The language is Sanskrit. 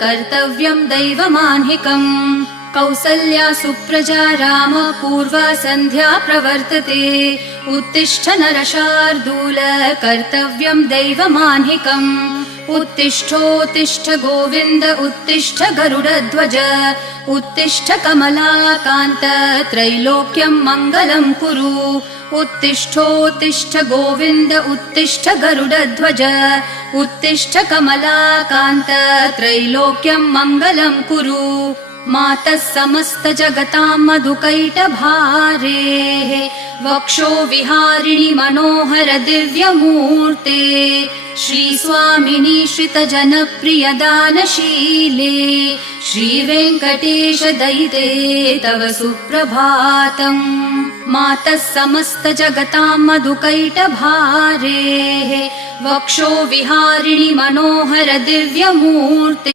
कर्तव्यं दैवमान्हिकम् कौसल्या सुप्रजा राम पूर्वा सन्ध्या प्रवर्तते उत्तिष्ठ नरशार्दूल कर्तव्यं दैवमान्हिकम् उत्तिष्ठोत्तिष्ठ गोविन्द उत्तिष्ठ गरुडध्वज उत्तिष्ठ कमलाकान्त त्रैलोक्यं मङ्गलं कुरु उत्तिष्ठोत्तिष्ठ गोविन्द उत्तिष्ठ गरुडध्वज उत्तिष्ठ कमलाकान्त त्रैलोक्यं मङ्गलं कुरु मातः समस्त जगतां मधुकैटभारेः वक्षो विहारिणि मनोहर दिव्यमूर्ते श्रीस्वामिनि श्रितजनप्रिय दानशीले श्रीवेङ्कटेश दयिते तव सुप्रभातम् मातः समस्त जगतां मधुकैटभारेः वक्षो विहारिणि मनोहर दिव्यमूर्ते